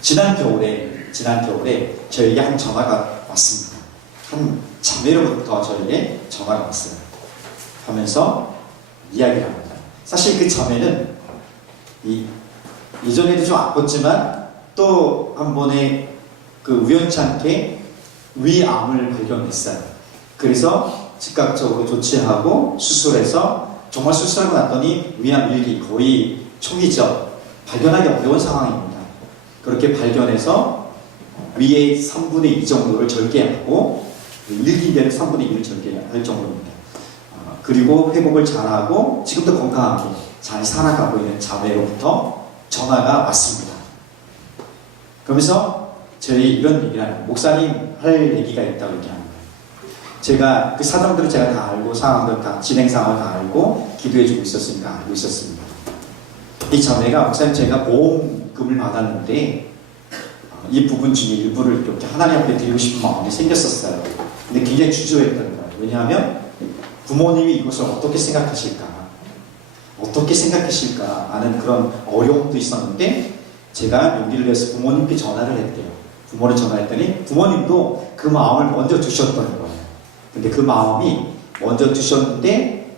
지난 겨울에 저에게 한 전화가 왔습니다. 한 자매로부터 저에게 전화가 왔어요. 하면서 이야기를 합니다. 사실 그 자매는 이전에도 좀 아팠지만 또 한 번에 그 우연찮게 위암을 발견했어요. 그래서 즉각적으로 조치하고 수술해서 정말 수술하고 났더니 위암 1기 거의 초기죠. 발견하기 어려운 상황입니다. 그렇게 발견해서 위의 3분의 2 정도를 절개하고 1기인데는 3분의 2를 절개할 정도입니다. 그리고 회복을 잘하고 지금도 건강하게 잘 살아가고 있는 자매로부터 전화가 왔습니다. 그러면서 저희 이런 얘기를 하는 목사님 할 얘기가 있다고 얘기합니다. 제가 그 사정들을 제가 다 알고 상황들 다 진행 상황을 다 알고 기도해주고 있었으니까 알고 있었습니다. 이 자매가 목사님 제가 보험금을 받았는데 이 부분 중에 일부를 이렇게 하나님 앞에 드리고 싶은 마음이 생겼었어요. 근데 굉장히 주저했던 거예요. 왜냐하면 부모님이 이것을 어떻게 생각하실까 하는 그런 어려움도 있었는데 제가 용기를 내서 부모님께 전화를 했대요. 부모를 전화했더니 부모님도 그 마음을 먼저 주셨던 거예요. 근데 그 마음이 먼저 주셨는데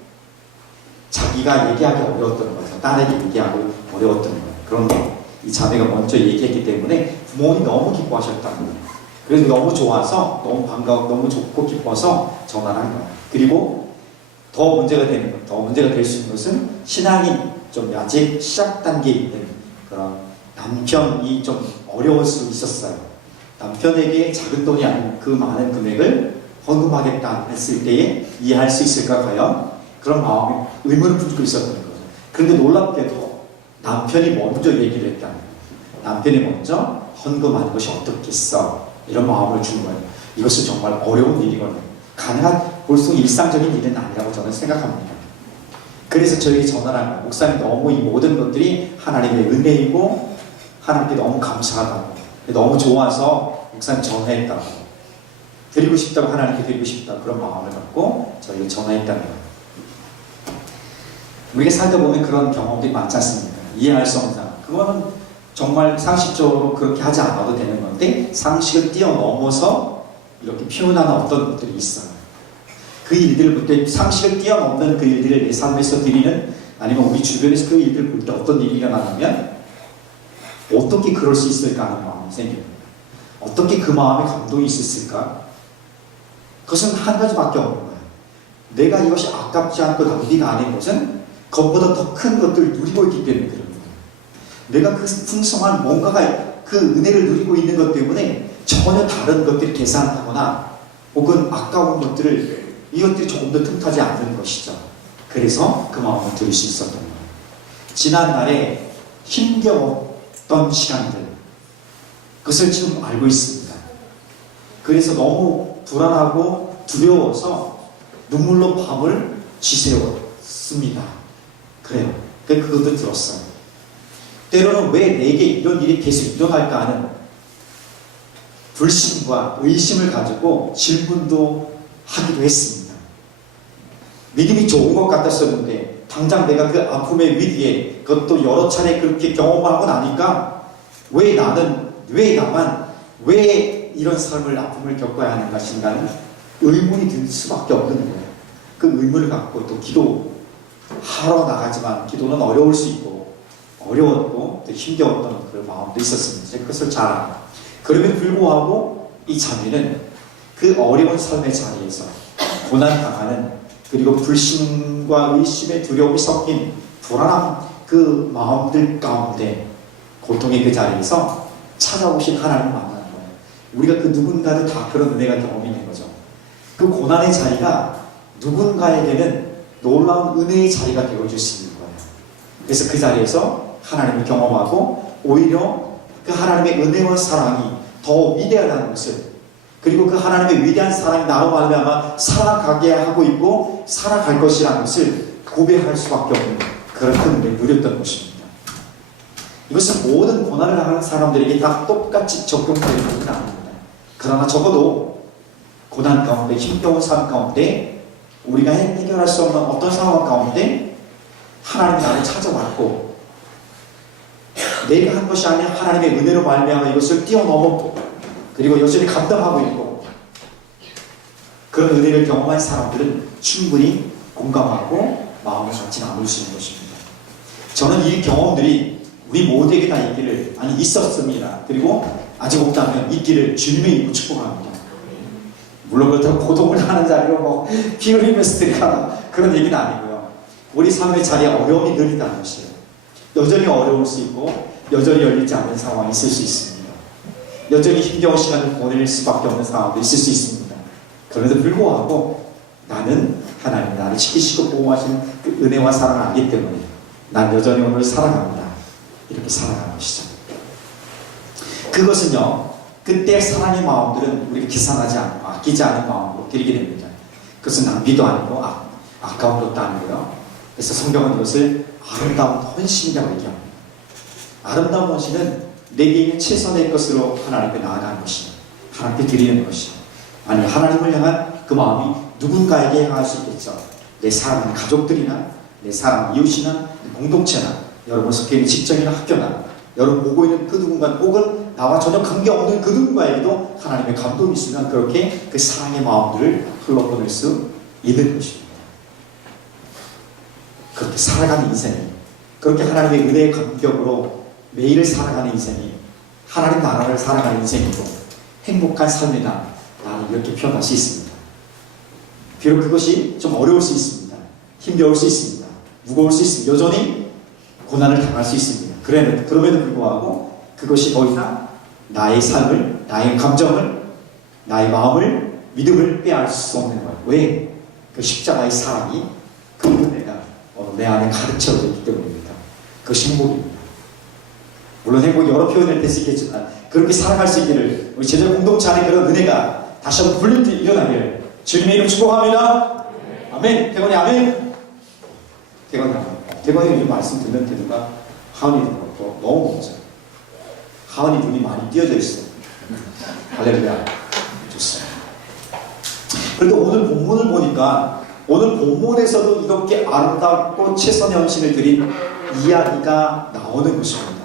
자기가 얘기하기 어려웠던 거죠. 딸에게 얘기하기 어려웠던 거예요. 그런데 이 자매가 먼저 얘기했기 때문에 부모님이 너무 기뻐하셨다는 거예요. 그래서 너무 좋아서 너무 반가워 너무 좋고 기뻐서 전화를 한 거예요. 그리고 더 문제가 될 수 있는 것은 신앙이 좀 아직 시작 단계에 있는 그런 남편이 좀 어려울 수 있었어요. 남편에게 작은 돈이 아닌 그 많은 금액을 헌금하겠다 했을 때에 이해할 수 있을까 과연? 그런 마음에 의문을 품고 있었던 거죠. 그런데 놀랍게도 남편이 먼저 얘기를 했다는 거예요. 남편이 먼저 헌금하는 것이 어떻겠어? 이런 마음을 준 거예요. 이것은 정말 어려운 일이거든요. 가능한 볼수 일상적인 일은 아니라고 저는 생각합니다. 그래서 저에게 전화를 한 거예요. 목사님 너무 이 모든 것들이 하나님의 은혜이고 하나님께 너무 감사하다고 너무 좋아서 목사님 전화했다고 드리고 싶다고 하나님께 드리고 싶다 그런 마음을 갖고 저희가 전화했다는 거예요. 우리가 살다 보면 그런 경험들이 많지 않습니까? 이해할 수 없는 상황. 그거는 정말 상식적으로 그렇게 하지 않아도 되는 건데 상식을 뛰어넘어서 이렇게 표현하는 어떤 것들이 있어요. 그 일들을 볼 때 상식을 뛰어넘는 그 일들을 내 삶에서 드리는 아니면 우리 주변에서 그 일들을 볼 때 어떤 일이 일어나냐면 어떻게 그럴 수 있을까 하는 마음이 생깁니다. 어떻게 그 마음에 감동이 있었을까? 그것은 한 가지밖에 없는 거예요. 내가 이것이 아깝지 않고 낭비가 아닌 것은 그것보다 더 큰 것들을 누리고 있기 때문에 그런 거예요. 내가 그 풍성한 뭔가가 그 은혜를 누리고 있는 것 때문에 전혀 다른 것들을 계산하거나 혹은 아까운 것들을 이것들이 조금 더 틈타지 않는 것이죠. 그래서 그 마음을 들을 수 있었던 거예요. 지난날에 힘겨웠던 시간들 그것을 지금 알고 있습니다. 그래서 너무 불안하고 두려워서 눈물로 밤을 지새웠습니다. 그래요. 그것도 들었어요. 때로는 왜 내게 이런 일이 계속 일어날까 하는 불신과 의심을 가지고 질문도 하기도 했습니다. 믿음이 좋은 것 같았었는데 당장 내가 그 아픔의 위기에 그것도 여러 차례 그렇게 경험하고 나니까 왜 나만 이런 삶을 아픔을 겪어야 하는가 싶은 의문이 들 수밖에 없는 거예요. 그 의문을 갖고 또 기도하러 나가지만 기도는 어려울 수 있고 어려웠고 또 힘겨웠던 그런 마음도 있었습니다. 그것을 잘 알아요. 그럼에도 불구하고 이 자매는 그 어려운 삶의 자리에서 고난당하는 그리고 불신과 의심의 두려움이 섞인 불안한 그 마음들 가운데 고통의 그 자리에서 찾아오신 하나님을 만나는 거예요. 우리가 그 누군가도 다 그런 은혜가 경험이 있는 거죠. 그 고난의 자리가 누군가에게는 놀라운 은혜의 자리가 되어줄 수 있는 거예요. 그래서 그 자리에서 하나님을 경험하고 오히려 그 하나님의 은혜와 사랑이 더 위대하다는 것을 그리고 그 하나님의 위대한 사랑이 나로 말미암아 살아가게 하고 있고 살아갈 것이라는 것을 고백할 수밖에 없는 그런 큰 은혜를 누렸던 것입니다. 이것은 모든 고난을 당하는 사람들에게 다 똑같이 적용되는 것은 아닙니다. 그러나 적어도 고난 가운데 힘겨운 삶 가운데 우리가 해결할 수 없는 어떤 상황 가운데 하나님 나를 찾아왔고 내가 한 것이 아니라 하나님의 은혜로 말미암아 이것을 뛰어넘었고 그리고 여전히 감당하고 있고 그런 은혜를 경험한 사람들은 충분히 공감하고 마음을 같이 나눌 수 있는 것입니다. 저는 이 경험들이 우리 모두에게 다 있기를, 아니 있었습니다. 그리고 아직 없다면 있기를 주님의 이름으로 축복합니다. 물론 그렇다고 고통을 하는 자리로 피 흘리면서 들어가는 그런 얘기는 아니고요. 우리 삶의 자리에 어려움이 늘 있다는 것이에요. 여전히 어려울 수 있고 여전히 열리지 않는 상황이 있을 수 있습니다. 여전히 힘겨운 시간을 보낼 수밖에 없는 상황도 있을 수 있습니다. 그런데도 불구하고 나는 하나님 나를 지키시고 보호하시는 그 은혜와 사랑을 알기 때문에 난 여전히 오늘 살아갑니다. 이렇게 살아가는 것이죠. 그것은요, 그때 사랑의 마음들은 우리가 계산하지 않고 아끼지 않은 마음으로 드리게 됩니다. 그것은 낭비도 아니고 아까운 것도 아니고요. 그래서 성경은 이것을 아름다운 헌신이라고 얘기합니다. 아름다운 헌신은 내게 있는 최선의 것으로 하나님께 나아가는 것이요, 하나님께 드리는 것이요. 아니, 하나님을 향한 그 마음이 누군가에게 향할 수 있겠죠. 내 사랑하는 가족들이나 내 사랑하는 이웃이나 공동체나 여러분 속해 있는 직장이나 학교나 여러분 보고 있는 그 누군가 혹은 나와 전혀 관계없는 그 누군가에게도 하나님의 감동이 있으면 그렇게 그 사랑의 마음들을 흘러보낼 수 있는 것입니다. 그렇게 살아가는 인생이, 그렇게 하나님의 은혜의 감격으로 매일을 살아가는 인생이 하나님 나라를 살아가는 인생이고 행복한 삶이다, 나는 이렇게 표현할 수 있습니다. 비록 그것이 좀 어려울 수 있습니다. 힘겨울 수 있습니다. 무거울 수 있습니다. 여전히 고난을 당할 수 있습니다. 그럼에도 불구하고 그것이 더 이상 나의 삶을, 나의 감정을, 나의 마음을, 믿음을 빼앗을 수 없는 거예요. 왜? 그 십자가의 사랑이, 그 은혜가 내 안에 가르쳐져 있기 때문입니다. 그것이 행복입니다. 물론 행복이 여러 표현을 될 수 있겠지만 그렇게 살아갈 수 있기를, 우리 제자 공동체 안에 그런 은혜가 다시 한번 불릴 때 일어나기를 주님의 이름 축복합니다. 아멘. 대건이 아멘. 대건이 요즘 말씀 듣는 태도가 하은이 듣는 것도 너무 멋져요. 하은이 눈이 많이 띄어져 있어요. 할렐루야. 좋습니다. 그런데 오늘 본문을 보니까 오늘 본문에서도 이렇게 아름답고 최선의 헌신을 드린 이야기가 나오는 것입니다.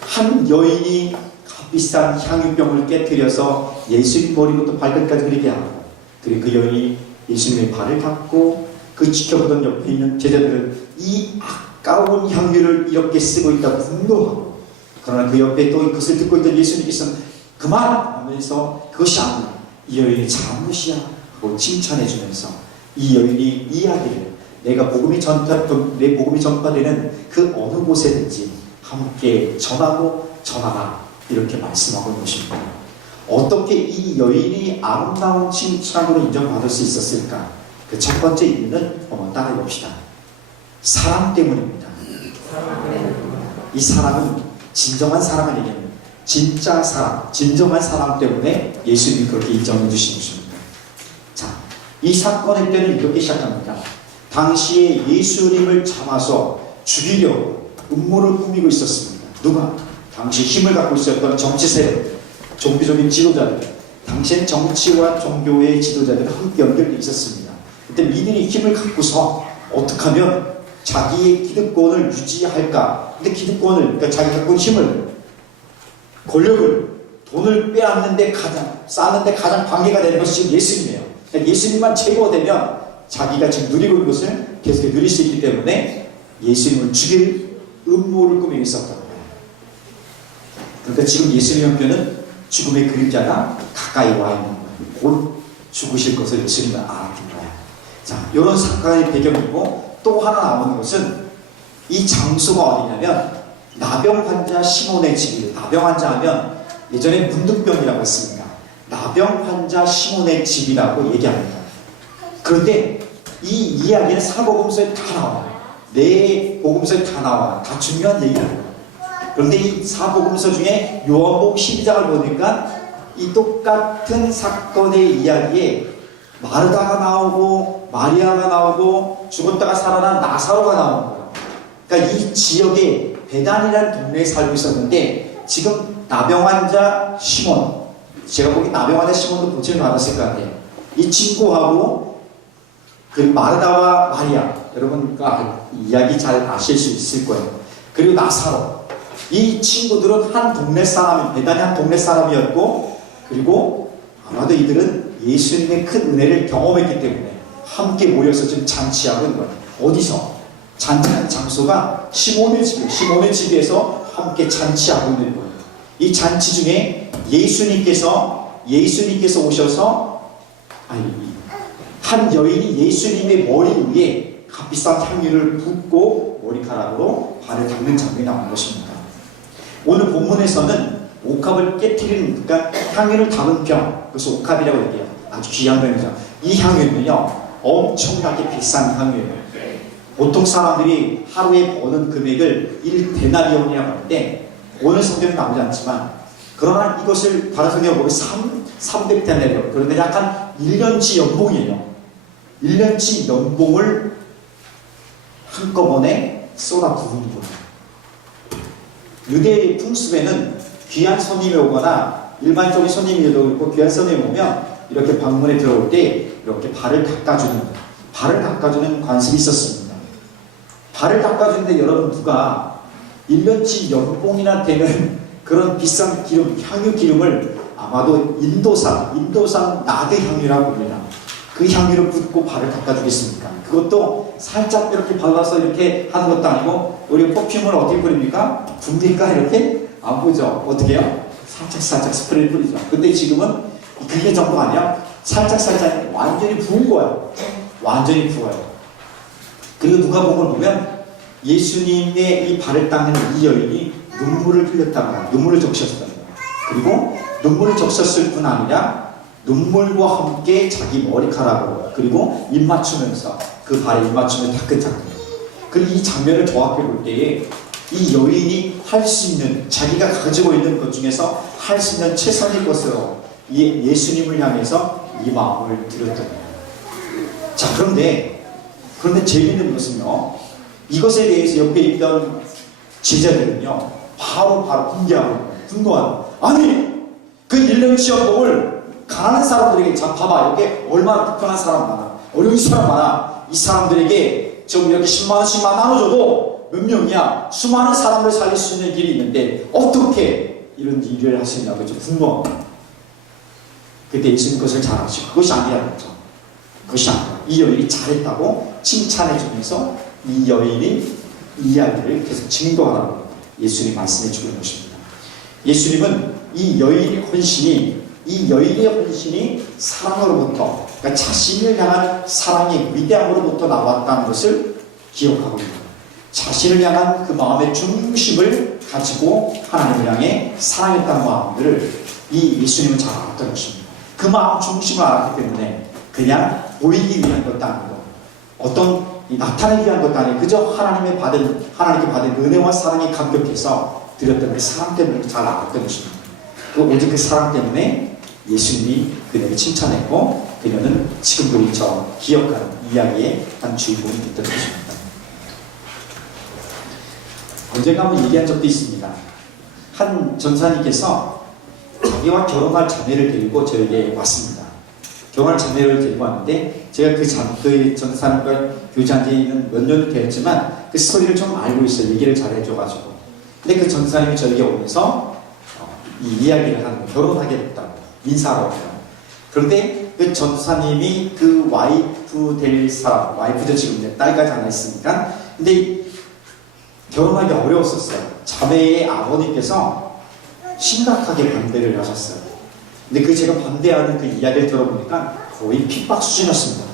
한 여인이 값비싼 향유병을 깨뜨려서 예수님 머리부터 발끝까지 흐리게 하고, 그리고 그 여인이 예수님의 발을 닦고 그 지켜보던 옆에 있는 제자들은 이 아까운 향유를 이렇게 쓰고 있다고 분노하고, 그러나 그 옆에 또 그것을 듣고 있던 예수님께서는 그만 하면서 그것이 아니라 이 여인의 잘못이야 하고 칭찬해 주면서 이 여인이 이야기를 내 복음이 전파되는 그 어느 곳에든지 함께 전하라 이렇게 말씀하고 있는 것입니다. 어떻게 이 여인이 아름다운 칭찬으로 인정받을 수 있었을까? 그 첫 번째 이유는 한번 따라해 봅시다. 사랑 때문입니다. 이 사랑은 진정한 사랑을 얘기합니다. 진짜 사랑, 진정한 사랑 때문에 예수님이 그렇게 인정해 주신 것입니다. 자, 이 사건의 때는 이렇게 시작합니다. 당시에 예수님을 잡아서 죽이려고 음모를 꾸미고 있었습니다. 누가? 당시 힘을 갖고 있었던 정치 세력, 종교적인 지도자들, 당시엔 정치와 종교의 지도자들이 함께 연결되어 있었습니다. 그때 이들이 힘을 갖고서 어떻게 하면 자기의 기득권을 유지할까? 근데 기득권을, 그러니까 자기가 갖고 있는 힘을, 권력을, 돈을 빼앗는데 쌓는데 가장 방해가 되는 것이 지금 예수님이에요. 그러니까 예수님만 제거되면 자기가 지금 누리고 있는 것을 계속 누릴 수 있기 때문에 예수님을 죽일 음모를 꾸미고 있었던 거예요. 그러니까 지금 예수님의 형편은 죽음의 그림자가 가까이 와 있는 거예요. 곧 죽으실 것을 예수님은 알았던 거예요. 자, 이런 사건의 배경이고, 또 하나 나오는 것은 이 장소가 어디냐면 나병 환자 시몬의 집이에요. 나병 환자 하면 예전에 문둥병이라고 했습니다. 나병 환자 시몬의 집이라고 얘기합니다. 그런데 이 이야기는 사복음서에 다 나와요. 네 복음서에 다 나와. 다 중요한 얘기예요. 그런데 이 사복음서 중에 요한복음 12장을 보니까 이 똑같은 사건의 이야기에 마르다가 나오고 마리아가 나오고 죽었다가 살아난 나사로가 나오는 거예요. 그러니까 이 지역에 베단이라는 동네에 살고 있었는데 지금 나병 환자 시몬, 제가 보기 나병 환자 시몬도 고침을 받았을 것 같아요. 이 친구하고 그리고 마르다와 마리아, 여러분과 이야기 잘 아실 수 있을 거예요. 그리고 나사로, 이 친구들은 한 동네 사람이, 대단히 한 동네 사람이었고, 그리고 아마도 이들은 예수님의 큰 은혜를 경험했기 때문에 함께 모여서 지금 잔치하고 있는 거예요. 어디서? 잔치하는 장소가 시몬의 집이에요. 시몬의 집에서 함께 잔치하고 있는 거예요. 이 잔치 중에 예수님께서 오셔서, 한 여인이 예수님의 머리 위에 값비싼 향유를 붓고 머리카락으로 발을 닦는 장면이 나온 것입니다. 오늘 본문에서는 옥합을 깨뜨리는, 그러니까 향유를 담은 병, 그래서 옥합이라고 얘기해요. 아주 귀한 병이죠. 이 향유는요, 엄청나게 비싼 향유예요. 보통 사람들이 하루에 버는 금액을 1데나리온이라고 하는데, 오늘 성경에 나오지 않지만, 그러나 이것을 다른 성경에 보면 300데나리온, 그러니까 약간 1년치 연봉이에요. 1년치 연봉을 한꺼번에 쏟아 부은 거예요. 유대 풍습에는 귀한 손님이 오거나 일반적인 손님이 오고 귀한 손님이 오면 이렇게 방문에 들어올 때 이렇게 발을 닦아주는 관습이 있었습니다. 발을 닦아주는데 여러분, 누가 1년치 연봉이나 되는 그런 비싼 기름, 향유 기름을 아마도 인도산 나드 향유라고 합니다. 그 향유를 붓고 발을 닦아주겠습니까? 그것도 살짝 이렇게 발라서 이렇게 하는 것도 아니고, 우리 퍼퓸을 어떻게 뿌립니까? 붓니까? 이렇게? 안 부죠. 어떻게 해요? 살짝 스프레이를 뿌리죠. 근데 지금은 그게 정도가 아니야. 살짝 완전히 부은 거야. 완전히 부어요. 그리고 누가복음을 보면 예수님의 이 발을 닦는 이 여인이 눈물을 흘렸다거나 눈물을 적셨어요. 그리고 눈물을 적셨을 뿐 아니라 눈물과 함께 자기 머리카락으로, 그리고 입 맞추면서 그 발에 입 맞추며 닦은 장면. 그리고 이 장면을 정확히 볼 때에 이 여인이 할 수 있는, 자기가 가지고 있는 것 중에서 할 수 있는 최선의 것으로 예수님을 향해서 이 마음을 드렸던 거예요. 자, 그런데 재미있는 것은요, 이것에 대해서 옆에 있던 제자들은요, 바로 분노하는. 아니, 그 1년치 연봉을 가난한 사람들에게, 자, 봐봐, 여기 얼마나 불편한 사람 많아, 어려운 사람 많아. 이 사람들에게 좀 이렇게 10만원씩만 나눠줘도 몇 명이야, 수많은 사람을 살릴 수 있는 길이 있는데 어떻게 이런 일을 하시냐고 좀 분노합니다. 그때 예수님 그것을 잘 아시고, 그것이 아니라는 거죠. 그것이 아니라, 이 여인이 잘했다고 칭찬해 주면서 이 여인이 이야기를 계속 증거하라고 예수님이 말씀해 주는 것입니다. 예수님은 이 여인의 헌신이 사랑으로부터, 그러니까 자신을 향한 사랑의 위대함으로부터 나왔다는 것을 기억하고 있는 거예요. 자신을 향한 그 마음의 중심을 가지고 하나님을 향해 사랑했다는 마음들을 이 예수님은 잘 알았던 것입니다. 그 마음 중심을 알았기 때문에 그냥 보이기 위한 것도 아니고, 어떤 나타내기 위한 것도 아니고, 그저 하나님께 받은 은혜와 사랑에 감격해서 드렸던 그 사랑 때문에 잘 알았던 것입니다. 오직 그 사랑 때문에 예수님이 그녀를 칭찬했고, 그녀는 지금도 우리처럼 기억하는 이야기의 한 주인공이 됐던 것입니다. 언젠가 한번 얘기한 적도 있습니다. 한 전사님께서 자기와 결혼할 자매를 데리고 저에게 왔습니다. 결혼할 자매를 데리고 왔는데, 제가 그 전사님과 교제한 지는 몇 년이 되었지만 그 스토리를 좀 알고 있어요. 얘기를 잘 해줘가지고. 근데 그 전사님이 저에게 오면서 이 이야기를 하는 거예요. 결혼하게 됐다고, 인사하러 왔어요. 그런데 그 전사님이 그 와이프 될 사람, 와이프죠, 지금 이제 딸까지 하나 있으니까. 근데 결혼하기 어려웠었어요. 자매의 아버님께서 심각하게 반대를 하셨어요. 근데 제가 반대하는 그 이야기를 들어보니까 거의 핍박 수준이었습니다.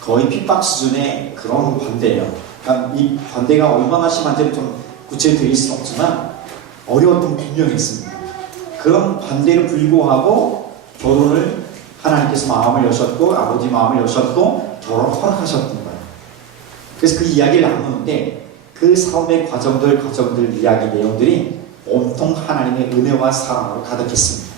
거의 핍박 수준의 그런 반대예요. 그러니까 이 반대가 얼마나 심한지는 좀 구체적으로 드릴 수는 없지만 어려웠던 분명했습니다. 그런 반대를 불구하고 결혼을 하나님께서 마음을 여셨고, 아버지 마음을 여셨고, 결혼을 허락하셨던 거예요. 그래서 그 이야기를 나누는데, 그 삶의 과정들 이야기 내용들이 온통 하나님의 은혜와 사랑으로 가득했습니다.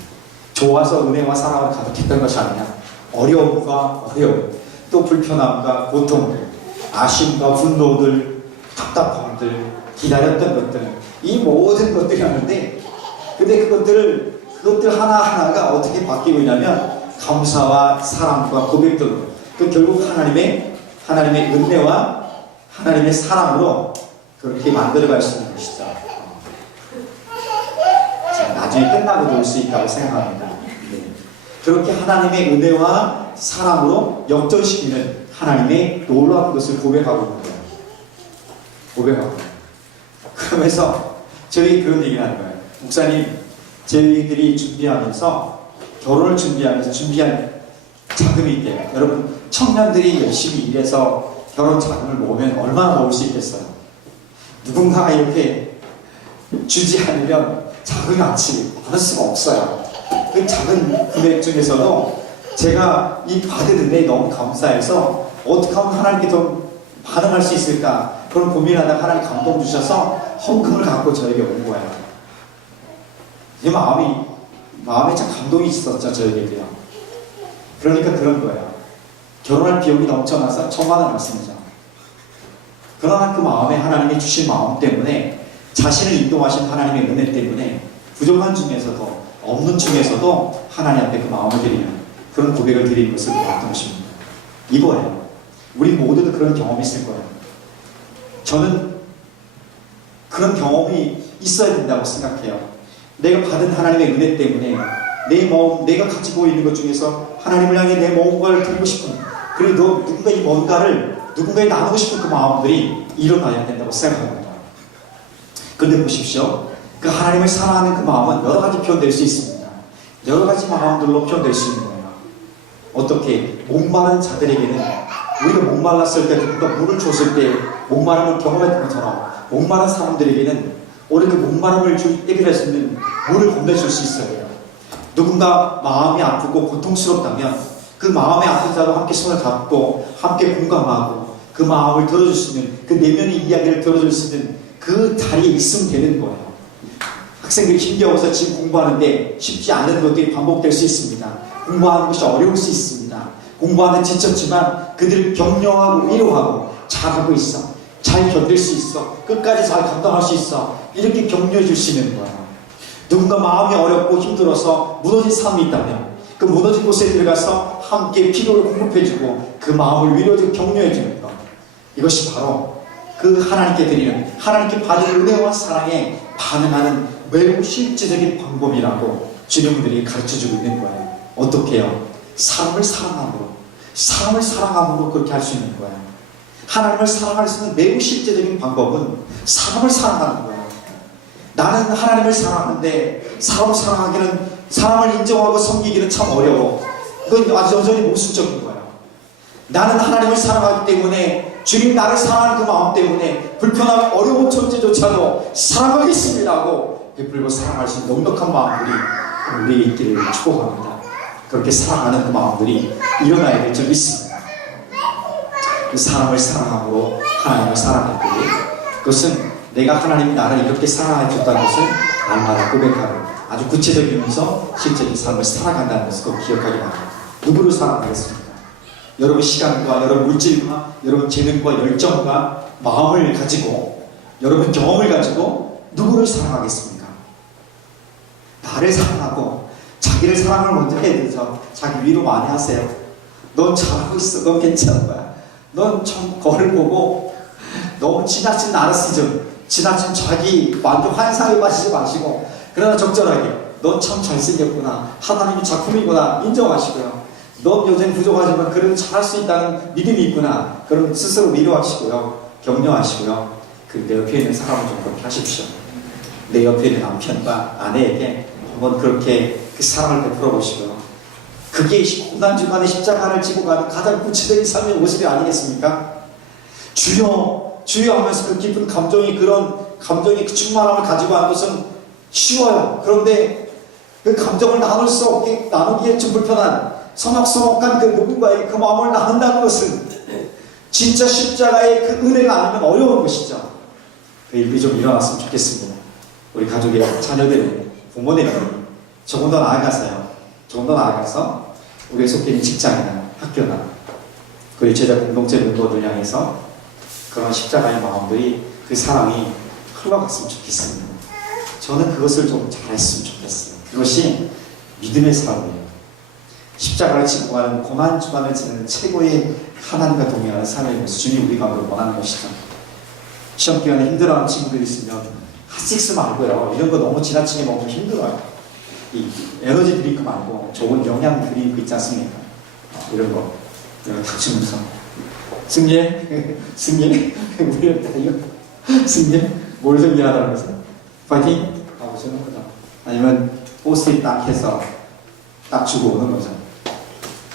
좋아서 은혜와 사랑으로 가득했던 것이 아니라 어려움과 어려움, 또 불편함과 고통들, 아쉬움과 분노들, 답답함들, 기다렸던 것들, 이 모든 것들이 하는데, 근데 그것들 하나하나가 어떻게 바뀌고 있냐면 감사와 사랑과 고백들로, 그 결국 하나님의 은혜와 하나님의 사랑으로 그렇게 만들어갈 수 있는 것이죠. 나중에 끝나고 올 수 있다고 생각합니다. 네. 그렇게 하나님의 은혜와 사랑으로 역전시키는 하나님의 놀라운 것을 고백하고 있는 거예요. 고백하고. 그러면서 저희 그런 얘기를 하는 거예요. 목사님, 저희들이 준비하면서 결혼을 준비하면서 준비한 자금이 있대요. 여러분, 청년들이 열심히 일해서 결혼 자금을 모으면 얼마나 모을 수 있겠어요? 누군가가 이렇게 주지 않으면 자금이 많을 수가 없어요. 그 작은 금액 중에서도 제가 이 받은 은혜에 너무 감사해서 어떻게 하면 하나님께 더 반응할 수 있을까 그런 고민하다가 하나님 감동 주셔서 헌금을 갖고 저에게 온 거예요. 제 마음에 참 감동이 있었죠, 저에게도요. 그러니까 그런 거예요. 결혼할 비용이 넘쳐나서 천만원 말씀이죠. 그러나 그 마음에 하나님이 주신 마음 때문에 자신을 인도하신 하나님의 은혜 때문에 부족한 중에서도 없는 중에서도 하나님 앞에 그 마음을 드리는 그런 고백을 드리는 것을 보았던 것입니다. 이거예요. 우리 모두도 그런 경험이 있을 거예요. 저는 그런 경험이 있어야 된다고 생각해요. 내가 받은 하나님의 은혜 때문에 내 마음, 내가 가지고 있는 것 중에서 하나님을 향해 내 뭔가를 드리고 싶은, 그리고 누군가 이 뭔가를 누군가에 나누고 싶은 그 마음들이 일어나야 된다고 생각합니다. 그런데 보십시오. 그 하나님을 사랑하는 그 마음은 여러 가지 표현될 수 있습니다. 여러 가지 마음들로 표현될 수 있는 거예요. 어떻게? 목마른 자들에게는, 우리가 목말랐을 때 누군가 물을 줬을 때 목마름을 경험했던 것처럼 목마른 사람들에게는 오늘 그 목마름을 해결할 수 있는 물을 건네줄 수 있어야 돼요. 누군가 마음이 아프고 고통스럽다면 그 마음의 아픈 자로 함께 손을 잡고 함께 공감하고 그 마음을 들어줄 수 있는, 그 내면의 이야기를 들어줄 수 있는 그 자리에 있으면 되는 거예요. 학생들이 힘겨워서 지금 공부하는데 쉽지 않은 것들이 반복될 수 있습니다. 공부하는 것이 어려울 수 있습니다. 공부하는 지쳤지만 그들을 격려하고 위로하고 잘하고 있어, 잘 견딜 수 있어, 끝까지 잘 감당할 수 있어, 이렇게 격려해 줄 수 있는 거예요. 누군가 마음이 어렵고 힘들어서 무너진 삶이 있다면 그 무너진 곳에 들어가서 함께 필요를 공급해주고 그 마음을 위로해주고 격려해주는 것, 이것이 바로 그 하나님께 드리는, 하나님께 받은 은혜와 사랑에 반응하는 매우 실질적인 방법이라고 주님들이 가르쳐주고 있는 거예요. 어떻게 해요? 사람을 사랑함으로 그렇게 할 수 있는 거예요. 하나님을 사랑할 수 있는 매우 실제적인 방법은 사람을 사랑하는 거예요. 나는 하나님을 사랑하는데 사람을 사랑하기는, 사람을 인정하고 섬기기는 참 어려워. 그건 아주 여전히 모순적인 거예요. 나는 하나님을 사랑하기 때문에, 주님 나를 사랑하는 그 마음 때문에 불편하고 어려운 존재조차도 사랑하겠습니다 하고 베풀고 사랑할 수 있는 넉넉한 마음들이 우리에게 있기를 축복합니다. 그렇게 사랑하는 그 마음들이 일어나야 될 줄 믿습니다. 그 사람을 사랑함으로 하나님을 사랑할 때에 그것은 내가 하나님이 나를 이렇게 사랑해 줬다는 것을 날마다 고백하고 아주 구체적이면서 실제로 삶을 살아간다는 것을 꼭 기억하기 바랍니다. 누구를 사랑하겠습니까? 여러분 시간과 여러분 물질과 여러분 재능과 열정과 마음을 가지고 여러분 경험을 가지고 누구를 사랑하겠습니까? 나를 사랑하고 자기를 사랑을 먼저 해야 되죠. 자기 위로 많이 하세요. 넌 잘하고 있어. 넌 괜찮은 거야. 넌 참 거울 보고 너무 지나친 나르시즘, 지나친 자기 만족 환상에 빠지지 마시고, 그러나 적절하게 넌 참 잘생겼구나, 하나님의 작품이구나 인정하시고요. 넌 여전히 부족하지만 그래도 잘할 수 있다는 믿음이 있구나, 그럼 스스로 위로하시고요, 격려하시고요. 그 내 옆에 있는 사람을 좀 그렇게 하십시오. 내 옆에 있는 남편과 아내에게 한번 그렇게 그 사랑을 베풀어 보시고요. 그게 고난주간에 십자가를 지고 가는 가장 구체적인 삶의 모습이 아니겠습니까? 주여 주여 하면서 그 깊은 감정이, 그런 감정의 그 충만함을 가지고 하는 것은 쉬워요. 그런데 그 감정을 나눌 수 없게, 나누기에 좀 불편한 서먹서먹한 그 누군가의 그 마음을 나눈다는 것은 진짜 십자가의 그 은혜가 아니면 어려운 것이죠. 그 일이 좀 일어났으면 좋겠습니다. 우리 가족의 자녀들, 부모님이 조금 더 나아가서요. 조금 더 나아가서 우리의 속해 있는 직장이나 학교나 그리고 제자 공동체 멤버들 향해서 그런 십자가의 마음들이, 그 사랑이 흘러갔으면 좋겠습니다. 저는 그것을 좀 잘했으면 좋겠어요. 그것이 믿음의 삶이에요. 십자가를 지고 가는 고난주간을 지내는 최고의 하나님과 동행하는 삶의 모습, 주님 우리 가운데 원하는 것이죠. 시험 기간에 힘들어하는 친구들이 있으면 핫식스 말고요, 이런 거 너무 지나치게 먹으면 힘들어요. 이 에너지 드링크 말고 좋은 영양 드링크 있지 않습니까? 이런 거 탁 주면서 승리 승리 우리 이거 승리 뭘 승리하다고 해서 파이팅 하고 주는 거죠. 아니면 포스트잇 딱 해서 딱 주고 오는 거죠.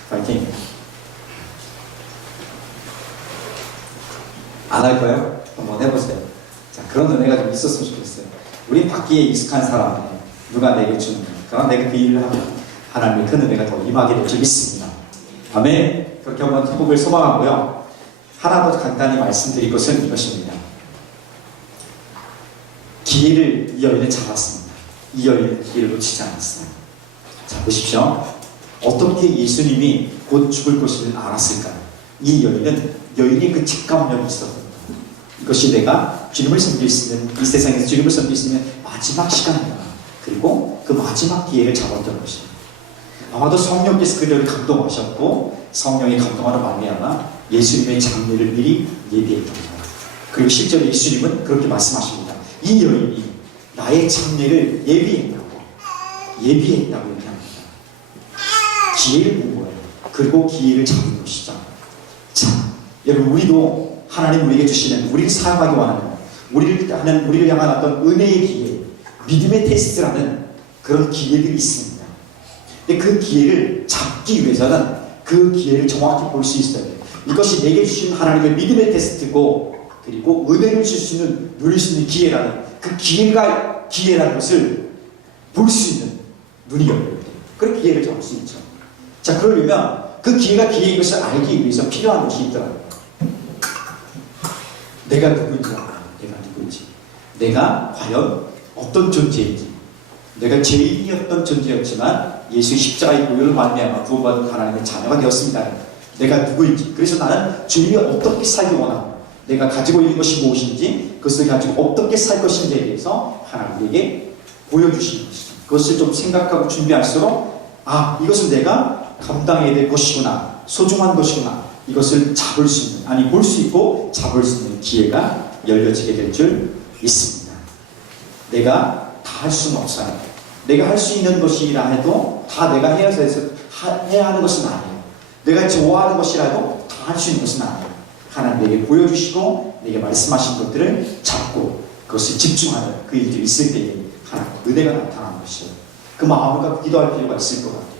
파이팅. 안 할 거예요? 한번 해보세요. 자, 그런 은혜가 좀 있었으면 좋겠어요. 우리 받기에 익숙한 사람, 누가 내게 주는 거. 그럼 내가 그 일을 하면 하나님의 큰 은혜가 더 임하게 될 줄 믿습니다. 아멘. 그렇게 한번 회복을 소망하고요. 하나 더 간단히 말씀드릴 것은 이것입니다. 기회를 이 여인은 잡았습니다. 이 여인은 기회를 놓치지 않았어요. 자, 보십시오. 어떻게 예수님이 곧 죽을 것을 알았을까요? 이 여인의 그 직감력이 있었습니다. 이것이 내가 주님을 섬길 수 있는, 이 세상에서 주님을 섬길 수 있는 마지막 시간이다. 그리고 그 마지막 기회를 잡았던 것입니다. 아마도 성령께서 그녀를 감동하셨고 성령의 감동하는 말미암아 예수님의 장례를 미리 예비했던 거예요. 그리고 실제로 예수님은 그렇게 말씀하십니다. 이 여인이 나의 장례를 예비했다고 얘기합니다. 기회를 본 거예요. 그리고 기회를 잡은 것이죠. 자, 여러분, 우리도 하나님 우리에게 주시는, 우리를 사용하기 원하는, 우리를 향한 어떤 은혜의 기회, 믿음의 테스트라는 그런 기회들이 있습니다. 근데 그 기회를 잡기 위해서는 그 기회를 정확히 볼 수 있어야 돼요. 이것이 내게 주신 하나님의 믿음의 테스트고, 그리고 은혜를 줄 수 있는, 누릴 수 있는 기회라는, 그 기회라는 것을 볼 수 있는 눈이 열려야 돼요. 그런 기회를 잡을 수 있죠. 자, 그러려면 그 기회가 기회인 것을 알기 위해서 필요한 것이 있더라고요. 내가 누구인지, 내가 과연 어떤 존재인지, 내가 죄인이었던 존재였지만 예수의 십자가의 보혈을 말미암아 구원받은 하나님의 자녀가 되었습니다. 내가 누구인지, 그래서 나는 주님이 어떻게 살기 원하고, 내가 가지고 있는 것이 무엇인지, 그것을 가지고 어떻게 살 것인지에 대해서 하나님에게 보여주시는 것이죠. 그것을 좀 생각하고 준비할수록, 아, 이것은 내가 감당해야 될 것이구나, 소중한 것이구나, 이것을 잡을 수 있는, 아니 볼 수 있고 잡을 수 있는 기회가 열려지게 될 줄 믿습니다. 내가 다 할 수는 없어요. 내가 할 수 있는 것이라 해도 다 내가 해야 하는 것은 아니에요. 내가 좋아하는 것이라도 다 할 수 있는 것은 아니에요. 하나님 내게 보여주시고 내게 말씀하신 것들을 잡고 그것을 집중하는 그 일들이 있을 때에 하나님 은혜가 나타나는 것이죠. 그 마음을 갖고 기도할 필요가 있을 것 같아요.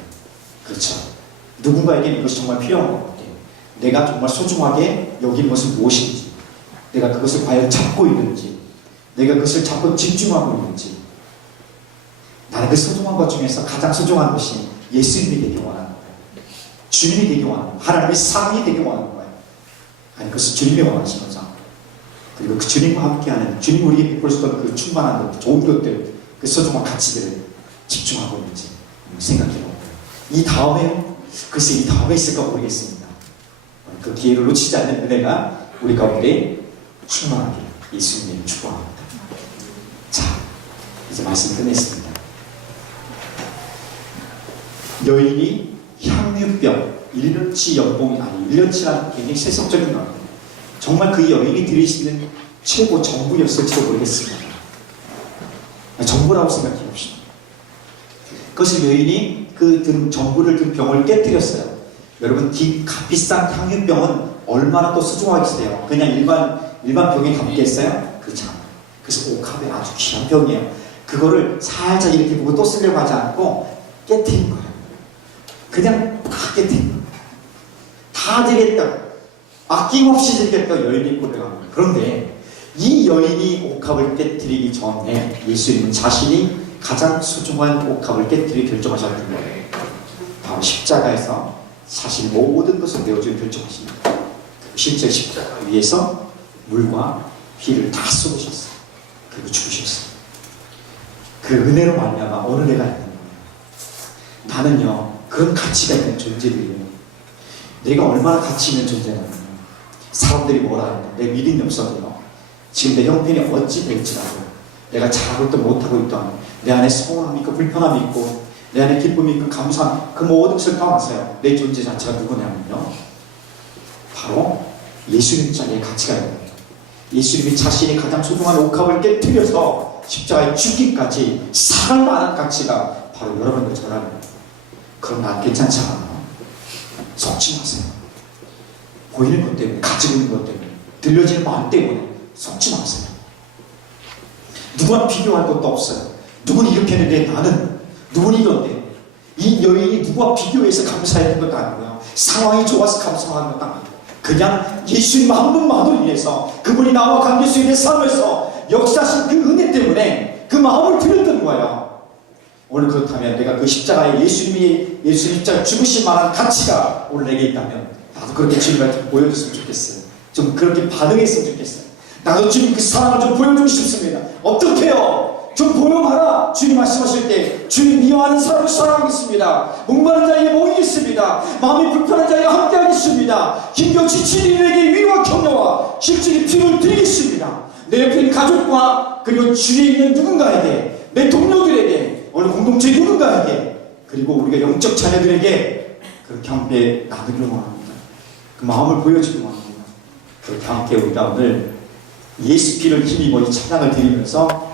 그렇죠. 누군가에게 이것이 정말 필요한 것 같아요. 내가 정말 소중하게 여긴 것은 무엇인지, 내가 그것을 과연 잡고 있는지, 내가 그것을 잡고 집중하고 있는지. 나는 그 소중한 것 중에서 가장 소중한 것이 예수님이 되기 원하는 거예요. 주님이 되기 원하는 거예요. 하나님의 사랑이 되기 원하는 거예요. 아니, 그것을 주님이 원하시는 거죠. 그리고 그 주님과 함께하는, 주님 우리에게 베풀 수 있는 그 충만한 것, 좋은 것들, 그 소중한 가치들을 집중하고 있는지 생각해 보고요. 이 다음에, 글쎄 이 다음에 있을까 모르겠습니다. 그 기회를 놓치지 않는 은혜가 우리 가운데 충만하게 예수님을 축복합니다. 자, 이제 말씀 끝냈습니다. 여인이 향유병, 1년치 연봉이, 아니 1년치라는 굉장히 세속적인 것, 정말 그 여인이 드릴 수 있는 최고 정부였을지도 모르겠습니다. 정부라고 생각해 봅시다. 그것을 여인이 그 정부를 든 병을 깨뜨렸어요. 여러분, 값비싼 향유병은 얼마나 또 소중하겠어요. 그냥 일반 병에 감겠어요? 그렇지 않아요. 그래서 옥합에 아주 귀한 병이에요. 그거를 살짝 이렇게 보고 또 쓰려고 하지 않고 깨뜨린 거예요. 그냥 다 깨뜨린 거예요. 다 드리겠다, 아낌없이 드리겠다 여인이 고백합니다. 그런데 이 여인이 옥합을 깨뜨리기 전에 예수님은 자신이 가장 소중한 옥합을 깨뜨리기 결정하셨던 거예요. 바로 십자가에서 자신의 모든 것을 내어주기 결정하십니다. 실제 십자가 위에서 물과 피를 다 쏟으셨어요. 그리고 죽으셨어요. 그 은혜로 말미암아 오늘 내가 있는 거예요. 나는요, 그런 가치가 있는 존재들이에요. 내가 얼마나 가치 있는 존재냐면, 사람들이 뭐라 해도 내 믿음이 없어도요, 지금 내 형편이 어찌 될지라도, 내가 잘하고 있든 못하고 있든 내 안에 소원함이 있고 불편함이 있고 내 안에 기쁨이 있고 감사함, 그 모든 것을 떠나서요, 내 존재 자체가 누구냐면요, 바로 예수님 자리에 가치가 있는 거예요. 예수님이 자신이 가장 소중한 옥합을 깨뜨려서 십자가에 죽기까지 살을 만한 가치가 바로 여러분들 저라면 그럼 난 괜찮지 않아. 속지 마세요. 보이는 것 때문에, 가지고 있는 것 때문에, 들려지는 말 때문에 속지 마세요. 누구와 비교할 것도 없어요. 누구는 이렇게 했는데 나는, 누구는 이런데. 이 여인이 누구와 비교해서 감사했는 것도 아니고요. 상황이 좋아서 감사하는 것도 아니고 그냥 예수님 한 분만을 위해서 그분이 나와 관계 속의 삶에서 역사하신 그 은혜 때문에 그 마음을 드렸던 거예요. 오늘 그렇다면 내가 그 십자가에 예수님 십자가 죽으신 만한 가치가 오늘 내게 있다면 나도 그렇게 주님을 좀 보여줬으면 좋겠어요. 좀 그렇게 반응했으면 좋겠어요. 나도 주님 그 사랑을 좀 보여주고 싶습니다. 어떻게 해요? 좀 보여봐라. 주님 말씀하실 때 주님 미워하는 사람을 사랑하겠습니다. 목마른 자에게 먹이겠습니다. 마음이 불편한 자에게 함께하겠습니다. 힘겨 지친 이들에게 위로와 격려와 실질의 피를 드리겠습니다. 내 옆에 있는 가족과 그리고 주위에 있는 누군가에게, 내 동료들에게, 어느 공동체의 누군가에게, 그리고 우리가 영적 자녀들에게 그렇게 함께 나누기를 원합니다. 그 마음을 보여주기를 원합니다. 그렇게 함께 우리가 오늘 예수 피를 힘입어 이 찬양을 드리면서